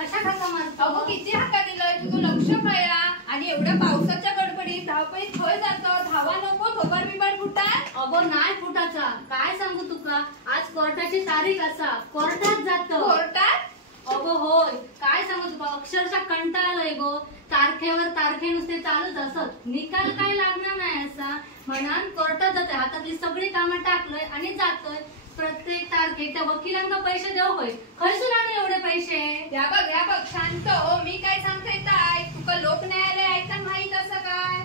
कशा हाका मारतो? अगो किती हाका दिलंय तुझं लक्ष कया आणि एवढ्या पावसाच्या गडबडीत धावपळीत खय जातो धावा नको थोबार बिबार फुटात. अगो नाही फुटाचा काय सांगू तुका आज कोर्टाची तारीख असा कोर्टात जातो. कोर्टात? अगो होय काय सांगू तुका अक्षरशः कंटाळलोय गो तारखेवर तारखे नुसते चालूच असत निकाल काय लागणार नाही असा म्हणून कोर्टात जातोय हातातली सगळी कामं टाकलोय आणि जातोय प्रत्येक तारखेक त्या वकिलांना पैसे देऊ होय खयसून आणू एवढे पैसे. या बघ शांत हो मी काय सांगते ताई तुका लोक न्यायालय ऐकता माहित असं काय?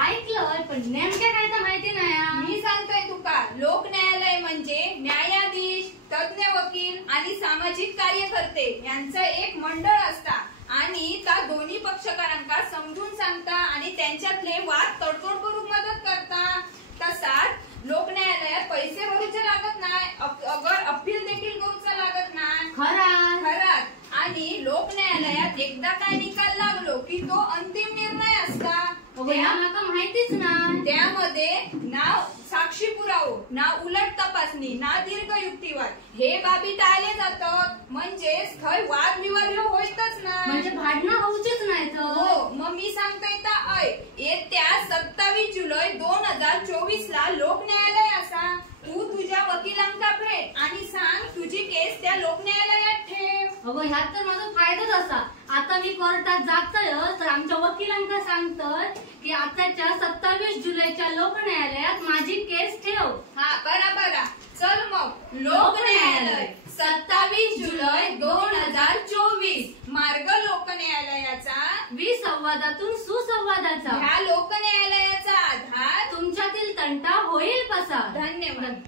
ऐकलंय पण नेमक्या काय तर माहिती नाही. मी सांगतोय तुका लोक न्यायालय म्हणजे न्यायाधीश तज्ञ वकील आणि सामाजिक कार्यकर्ते यांचं एक मंडळ असता आणि त्या दोन्ही पक्षकारांका समजून सांगता आणि त्यांच्यातले वाद तडतोड करून मदत करता. तसाच लोक न्यायालयात पैसे भरूचे लागत नाही अगर अपील देखील करूचा लागत नाही. खराच आणि लोक न्यायालयात एकदा काय निकाल लागलो की तो अंतिम निर्णय असता. माहितीच नाही. त्यामध्ये ना साक्षी पुरावो ना उलट तपासणी ना दीर्घ युक्तिवाद हे बाबी टाळले जातात म्हणजे स्थळ वादविवाद होईतच ना म्हणजे भांडणं होऊचीच नाही. हो मग मी सांगतोय येत्या 27 जुलै 2024 ला लोक न्यायालय असा तू तुझ्या वकिलांका भेट आणि सांग तुझी केस त्या लोक न्यायालयात ठेव. अगो ह्यात तर माझा फायदाच असा आता मी कोर्टात जातोय तर आमच्या वकिलांका सांगतोय की आताच्या 27 जुलैच्या लोक न्यायालयात माझी केस ठेव. हा बरा चल मग लोक न्यायालय 27 जुलै 2024 मार्ग लोक न्यायालयाचा विसंवादातून सुसंवादाचा ह्या लोक न्यायालयाचा आधार तुमच्यातील तंटा होईल कसा. धन्यवाद.